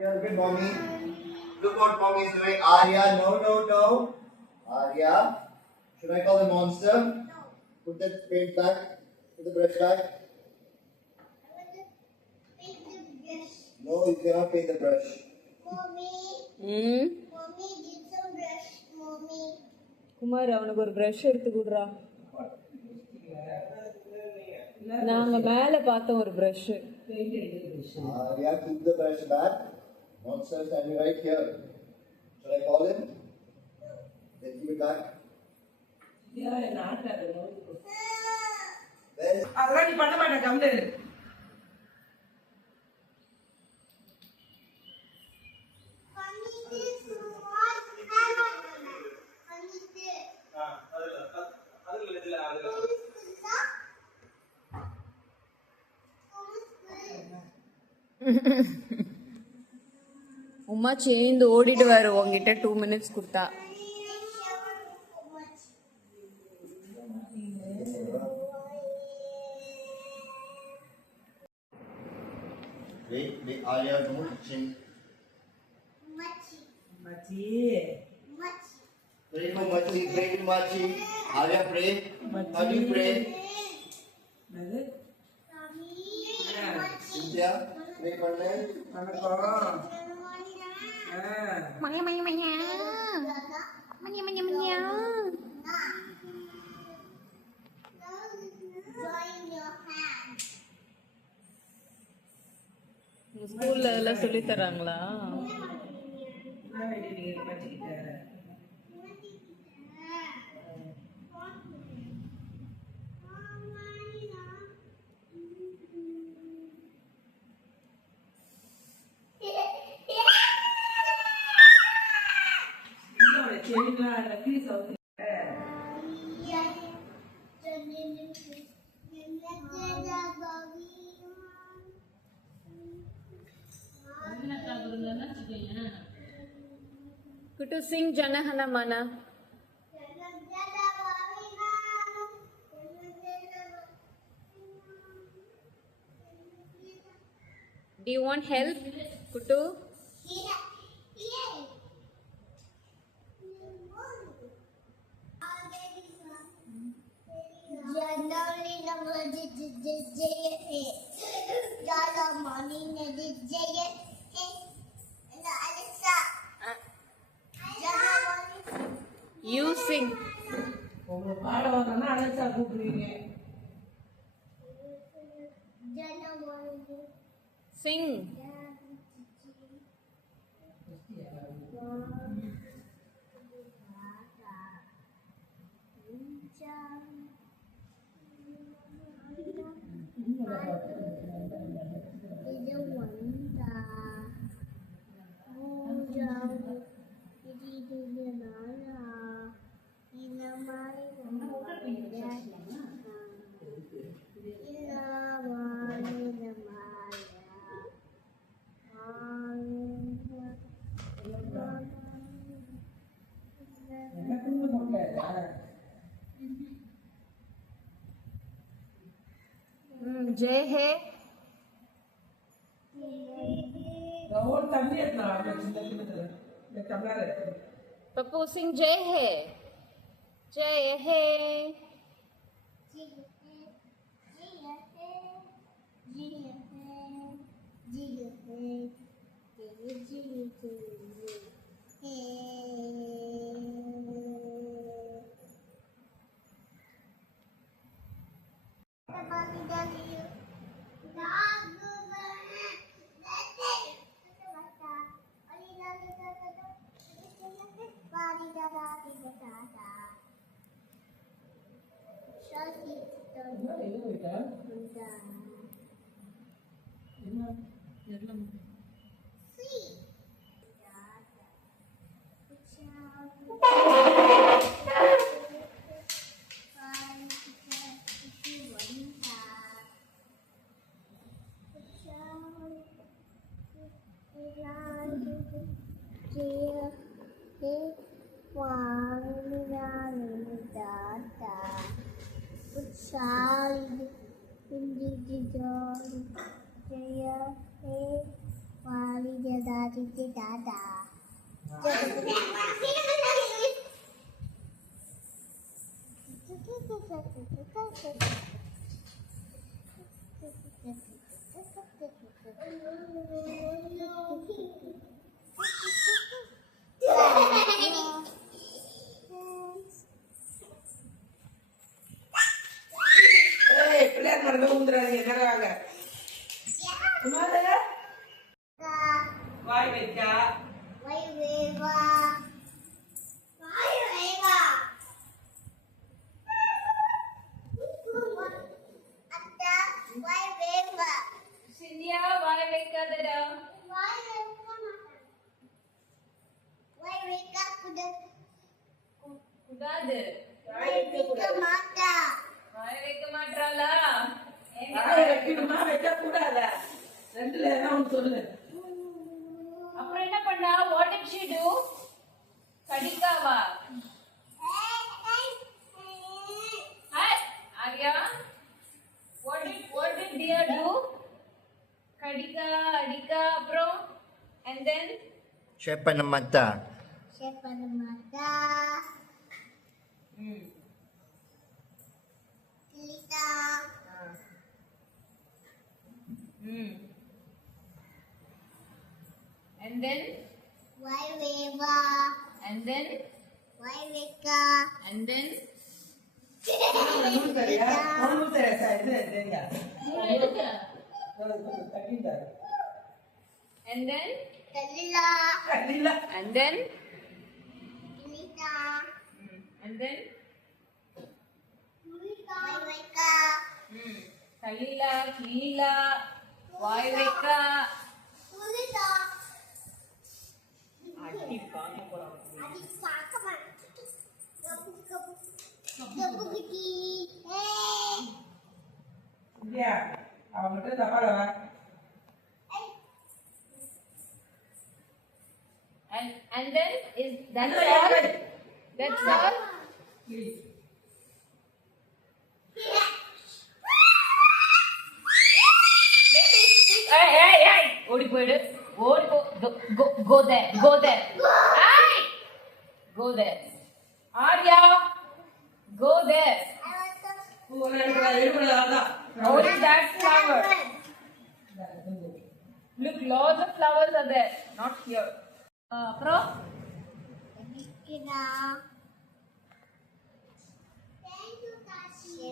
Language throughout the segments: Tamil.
Look at mommy. Look what mommy is doing. Arya, no. Arya, should I call the monster? No. Put that paint back. Put the brush back. I want to paint the brush. No, you cannot paint the brush. Mommy, mommy, get some brush, mommy. Kumar அவனுக்கு ஒரு ப்ரஷ் எடுத்து கொடுறா. நாங்க மேல பார்த்தோம் ஒரு brush. Arya, keep the brush back. Monster is standing right here. Shall I call him? Then keep it back. Where is அதெல்லாம் நீ பண்ண மாட்டே கம்முனு இரு. Honey, this what happened? Honey, this. Uma சேர்ந்து ஓடிடுவாரு உங்ககிட்ட 2 minutes கொடுத்தா. Wait, Arya, don't touching. Machi, மச்சி machi. Pray for Machi, pray to Machi. Arya, pray. How do you pray? என்னது Mommy, Yeah. machi. Cynthia, pray for them. வணக்கம் மயா மயா மயா மயா மயா மயா. Join your hand. ஸ்கூல்ல எல்லாம் சொல்லி தராங்களா? என்ன வேண்டி நீங்க மச்சிக்கிட்ட இன்னொரு செடிங்களா அந்த பீஸ் வந்து Kutu sing Janahana Mana. Do you want help, Kutu? You sing. உங்களை பாட வரணும்னா அலெக்சா கூப்பிடுவீங்க Sing. என்ன தூங்க போட்டல Jay hai. ஒரு தண்ணி எடுத்துனா சின்ன சின்னது இந்த டம்ளர் எடுத்து Papu sing Jay hai. Jay hai. எங்க போயிட்டா என்ன Jaya he Wali Jada ஏய் பிள்ளையார் மரத்தை ஊந்துறாதீங்க என்னங்க சும்மாதே வாய் வைக்கா Cynthia, why wake up the கூடாது வாய் வைக்க மாட்டாளா வாய் வைக்கணுமா வைக்க கூடாதா ரெண்டுல ஏதாவது ஒன்று சொல்லு அப்புறம் என்ன பண்ணா what did she do கடிக்காவா Hi Arya what did dear do கடிக்கா அடிக்கா அப்புறம் and then Siapa ng mata? and then and then and then ஒன்றும் தெரியா ஒன்றும் தெரியா இது தெரியா கட்டிட்டாரு and then கட்டில and then and then தள்ளிலா கிளீலா வாய் வைக்கா அடி பாக்க போறாங்க இல்லையா அவங்ககிட்ட தப்பாளவா and then is that's all baby hey ஓடி போயிடு ஓடி go there hey go there Arya go there only that flower look lots of flowers are there not here அப்புறம்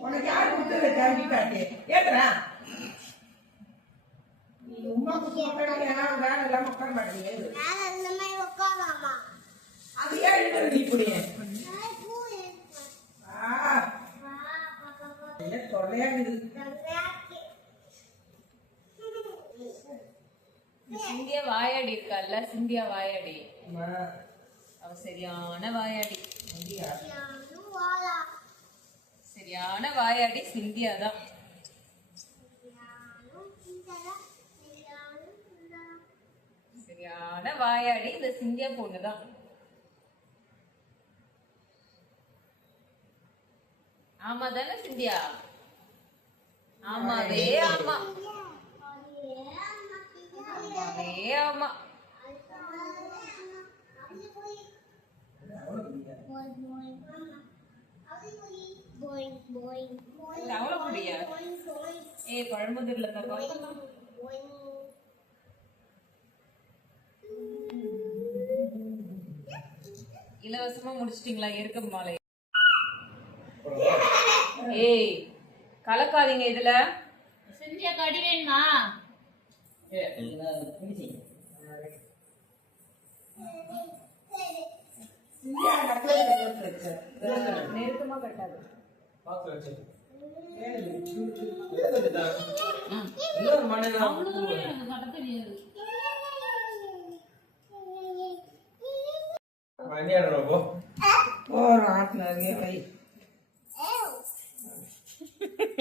உனக்கு யார் கொடுத்தது கல்வி காட்டி ஏத்துறா நீ உமா குடும்பம் ஏதாவது வேலை இல்லாம உட்கார மாட்டேங்க அது ஏன் எழுதுறது இப்படி தொல்லையா சிந்தியா வாயாடி இருக்கால்ல சிந்தியா வாயாடி அவ சரியான வாயாடி சரியான வாயாடி சிந்தியா தான் சரியான வாயாடி இந்த சிந்தியா பொண்ணுதான் ஆமா தானே சிந்தியா ஆமாவே ஆமா ஆமாவே ஆமா அவ்வளோ புரியா ஏ பழமுதிர்ல தப்பா இலவசமா முடிச்சிட்டீங்களா எருக்க மாலை ஏய் கலக்காதீங்க இதுல சிந்தியா கடி வேணுமா நெருக்கமா கட்டாது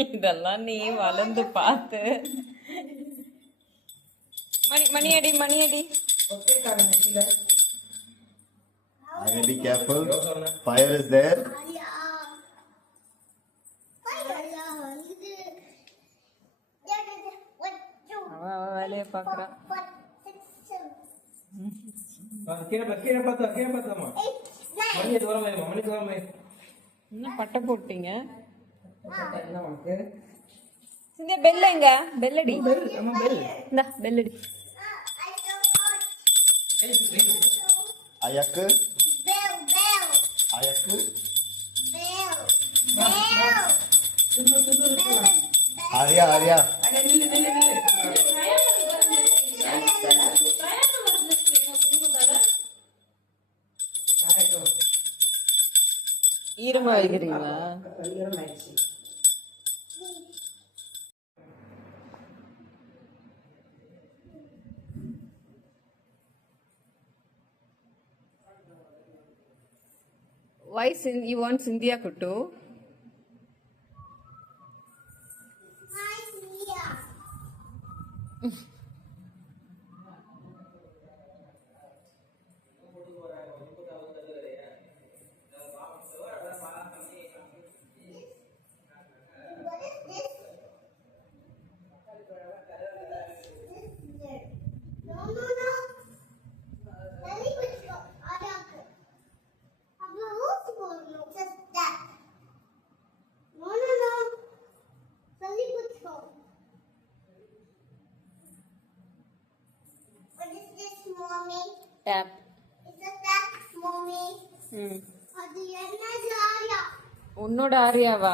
இதெல்லாம் நீ வளர்ந்து பார்த்து மணியடி மணியடி Arya, be careful. Fire is there. அவ வேலையை பாக்குறான் கீழே பார்த்தாமா மணி தூரம் என்ன பட்டை போட்டீங்க என்ன உனக்கு சிந்தியா பெல் எங்க பெல்லடி பெல் அம்மா பெல் இந்தா பெல்லடி Ayakı. Bell, bell, Ayakı. bell, bell. சுத்து இருக்குல்ல Arya, Arya. அட நில்லு ஈரமா வைக்கிறீங்களா ஈரமாயிடுச்சு why you want Cynthia Kuttu? Hi, Mia. What is this? No, no, no. Very good. Just that. No, no, no. Very good. What is this, mommy? Tap. It's a tap, mommy. அது என்னது ஆரியா? உன்னோட ஆரியாவா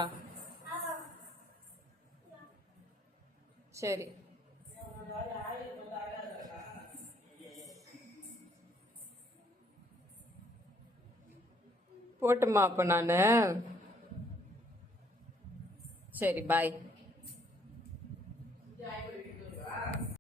சரி போட்டுமா அப்ப நானு சரி பாய்